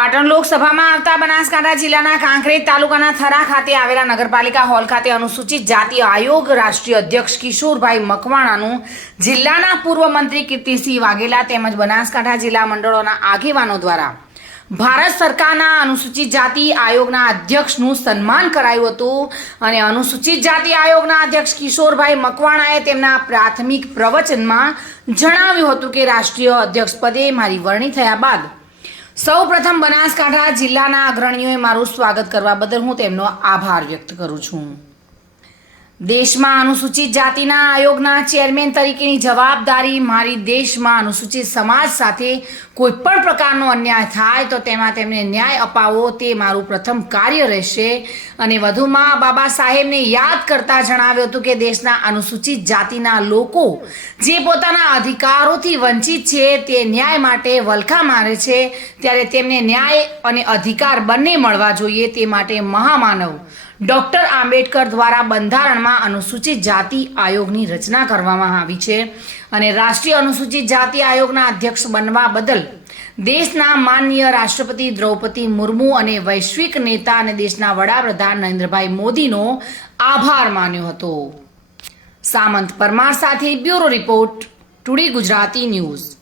પાટણ લોકસભામાં આવતા બનાસકાંઠા જિલ્લાના કાંકરેજ તાલુકાના થરા ખાતે આવેલા નગરપાલિકા હોલ ખાતે અનુસૂચિત જાતિ આયોગ રાષ્ટ્રીય અધ્યક્ષ કિશોરભાઈ મકવાણાનું જિલ્લાના પૂર્વ મંત્રી કીર્તિસિંહ વાઘેલા તેમજ બનાસકાંઠા જિલ્લા મંડળોના આગેવાનો દ્વારા ભારત સરકારના અનુસૂચિત જાતિ આયોગના અધ્યક્ષનું સન્માન કરાયું હતું અને અનુસૂચિત જાતિ આયોગના અધ્યક્ષ કિશોરભાઈ મકવાણાએ તેમના પ્રાથમિક પ્રવચનમાં જણાવ્યું હતું કે રાષ્ટ્રીય અધ્યક્ષ પદે મારી વરણી થયા બાદ સૌ પ્રથમ બનાસકાંઠા જિલ્લાના અગ્રણીઓએ મારું સ્વાગત કરવા બદલ હું તેમનો આભાર વ્યક્ત કરું છું. દેશમાં અનુસૂચિત જાતિના આયોગના ચેરમેન તરીકેની જવાબદારી મારી દેશમાં અનુસૂચિત સમાજ સાથે કોઈ પણ પ્રકારનો અન્યાય થાય તો તેમાં તેમને ન્યાય અપાવવો તે મારું પ્રથમ કાર્ય રહેશે. અને વધુમાં બાબા સાહેબને યાદ કરતા જણાવ્યું હતું કે દેશના અનુસૂચિત જાતિના લોકો જે પોતાના અધિકારોથી વંચિત છે તે ન્યાય માટે વલખા મારે છે. ત્યારે તેમને ન્યાય અને અધિકાર બંને મળવા જોઈએ તે માટે મહામાનવ ડૉક્ટર આંબેડકર દ્વારા બંધારણમાં અનુસૂચિત જાતિ આયોગની રચના કરવામાં આવી છે. અને રાષ્ટ્રીય અનુસૂચિત જાતિ આયોગના અધ્યક્ષ બનવા બદલ દેશના માનનીય રાષ્ટ્રપતિ દ્રૌપદી મુર્મુ અને વૈશ્વિક નેતા અને દેશના વડાપ્રધાન નરેન્દ્રભાઈ મોદીનો આભાર માન્યો હતો. સામંત પરમાર સાથે bureau report, today Gujarati news.